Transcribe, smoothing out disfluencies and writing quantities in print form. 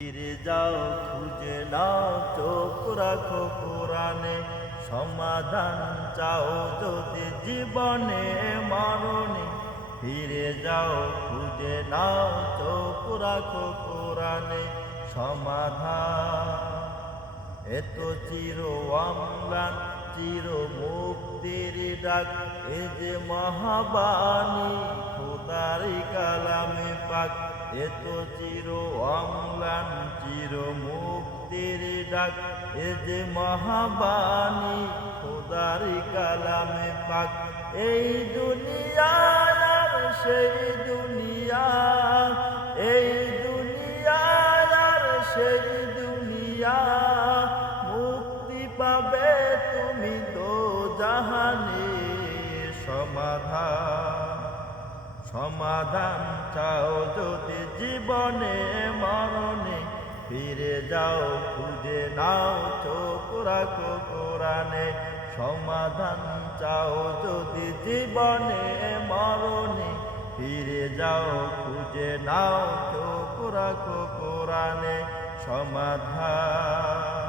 ফিরে যাও খুঁজে নাও চোখ রাখো কোরআনে সমাধান চাও যদি জীবনে মরণে ফিরে যাও খুঁজে নাও চোখ রাখো কোরআনে সমাধান এত চির অম্লান চির মুক্তির ডাক এ যে মহাবাণী খোদারি কালামে পাক এত চির অম্লান চির মুক্তির ডাক এ যে মহাবাণী খোদারি কালামে পাক এই দুনিয়া আর সেই দুনিয়া এই দুনিয়া আর সেই দুনিয়া মুক্তি পাবে তুমি তো জাহানে সমাধান চাও যদি জীবনে মরণে ফিরে যাও খুঁজে নাও চোখ রাখো কোরআনে সমাধান চাও যদি জীবনে মরণে ফিরে যাও খুঁজে নাও চোখ রাখো কোরআনে সমাধান।